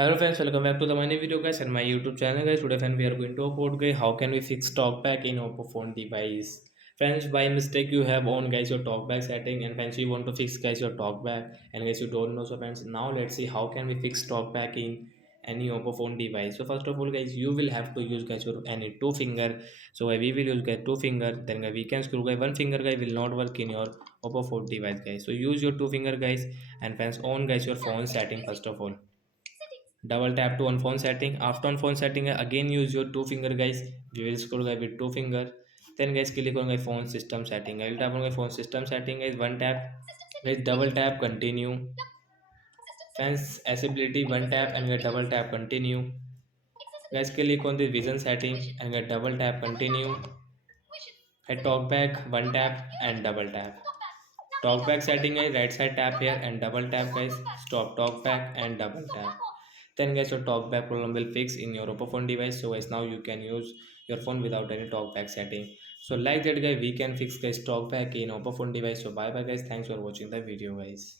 Hello friends, welcome back to the my new video guys and my YouTube channel guys. Today friends we are going to upload guys how can we fix talkback in Oppo phone device. Friends, by mistake you have on guys your talkback setting, and friends you want to fix guys your talkback, and guys you don't know. So friends, now let's see how can we fix talkback in any Oppo phone device. So first of all guys, you will have to use guys your any two finger. So we will use guys two finger, then guys we can screw guys one finger guys will not work in your Oppo phone device guys. So use your two finger guys, and friends on guys your phone setting. First of all, double tap to on phone setting. After on phone setting again use your two finger guys. We will scroll guys with two finger, then guys click on my phone system setting. I will tap on my phone system setting guys, one tap guys, double tap continue. Fans accessibility, one tap and get double tap continue. Guys click on the vision setting and get double tap continue. At talkback, one tap and double tap. Talkback setting guys, right side tap here and double tap guys, stop talkback and double tap. Then guys your talkback problem will fix in your Oppo phone device. So guys now you can use your phone without any talkback setting. So like that guys we can fix guys talkback in Oppo phone device. So bye bye guys, thanks for watching the video guys.